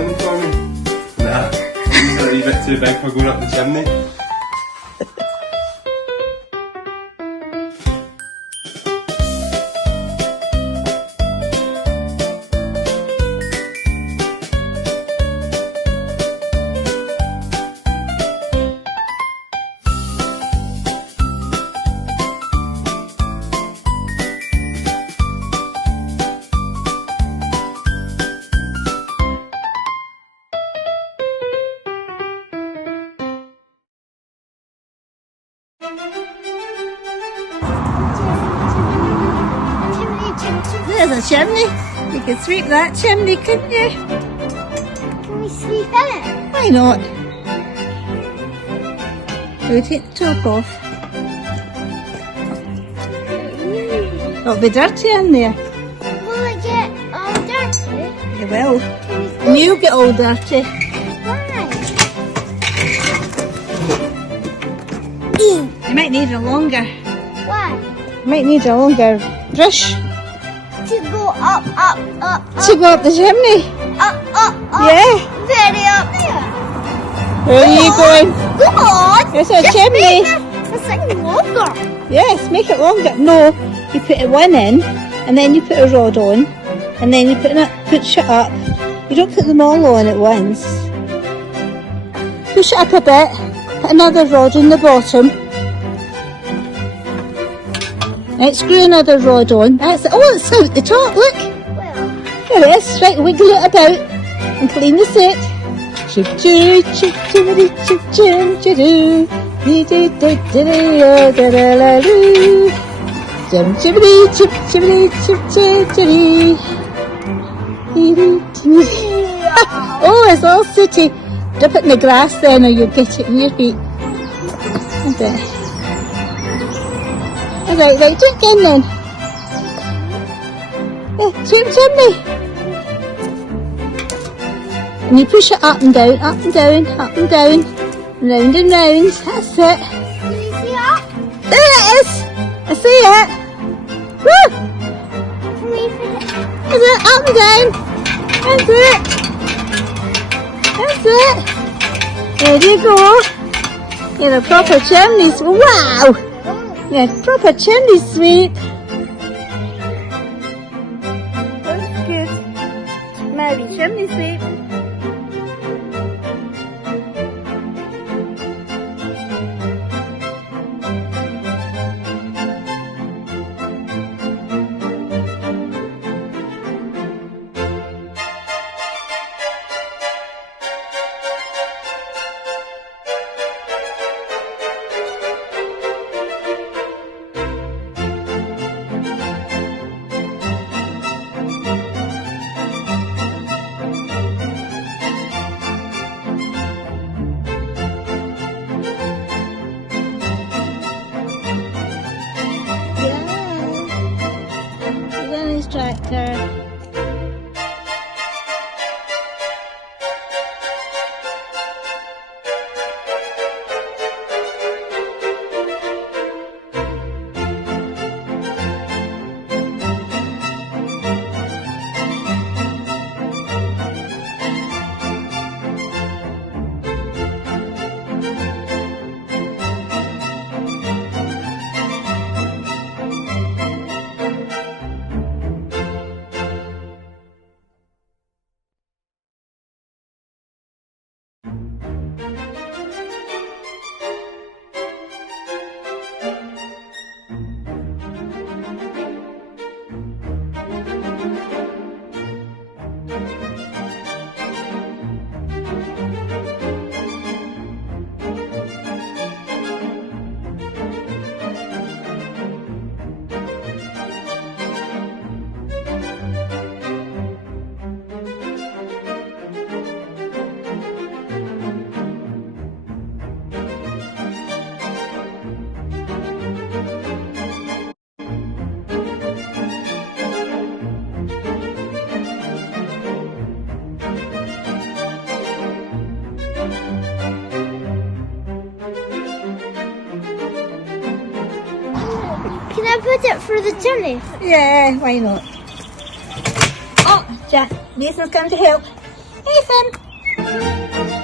chimney for me? Nah, these are a wee bit too big for going up the chimney. There's a chimney. You could sweep that chimney, couldn't you? Can we sleep in it? Why not? We'll take the top off. It'll be dirty in there. Will it get all dirty? You will. Can we sleep? And you'll get all dirty. Why? You might need a longer. Why? You might need a longer brush To go up, up, up, to go up the chimney. up, up, up. Yeah. Very up there. Where are you going? Go on. There's a Just chimney. make this thing longer. Yes, make it longer. No, you put one in, and then you put a rod on, and then you push it up. You don't put them all on at once. Push it up a bit, put another rod on the bottom. Right, screw another rod on. That's it. Oh, it's out the top, look. Well, There it is. Right, wiggle it about and clean the set. Chip choo chip chippity chip chim chidoo. Dee dee dee dee dee oh da da la doo. Chim chippity chip chippity chip chippity. Dee dee dee dee. Oh, it's all sooty. Dip it in the grass then, or you'll get it in your feet. Okay. Right, drink in then. Yeah, chimney. And you push it up and down, up and down, up and down, round and round. That's it. can you see up? There it is. I see it. Woo! Can we put it? Is it up and down? That's it. That's it. There you go. You're a proper chimney sweep. Wow! Yeah, proper chimney sweep. That's good. Maybe chimney sweep. Tractor. Can I put it through the chimney? Yeah, why not? Oh, Jack, Nathan's come to help. Ethan.